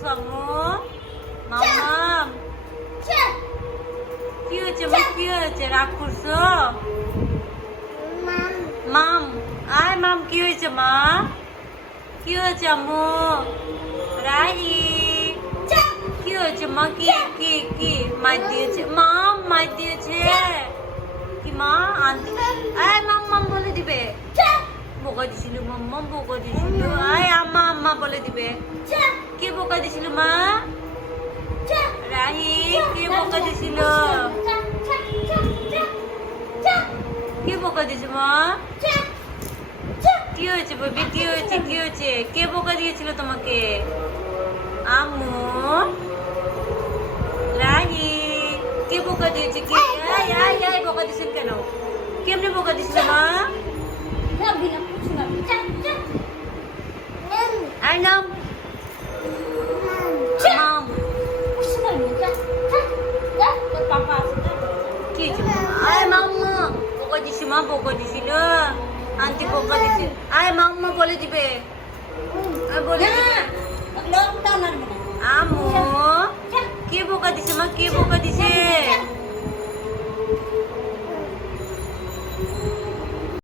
করছো আম্মু? মাম্মাম কি হয়েছে মা? কি হয়েছে? রাগ করছো? মাম আয় মাম, কি হয়েছে মা? কি হয়েছে আম্মু? রাহি কি হয়েছে মা? কি কি কি মাইর দিয়েছে? মাম মাইর দিয়েছে কি মা? আনতে আয় মাম মাম বলে দিবে। বোকা দিছিল মাম্মা, বোকা দিছিল। আয় আম্মা আম্মা বলে দিবে। কে বোকা দিছিল মা? রাহি কে বোকা দিছিল? কে বোকা দিছে মা? কি হয়েছে বেবি? কি হয়েছে? কি হয়েছে? কে বোকা দিয়েছিল তোমাকে? আম্মু? রাহি কে বোকা দিয়েছে? কে? আয় আয় আয়, বোকা দিছেন কেন? কেমনে বোকা দিছিল মা? আয় নাম মাম কি হয়েছে মা? আয় মাম্মা বোকা দিছি মা, বোকা দিছিল। আন্টি বোকা দিছে। আয় মাম্মা বলে দিবে, বলে দিবে।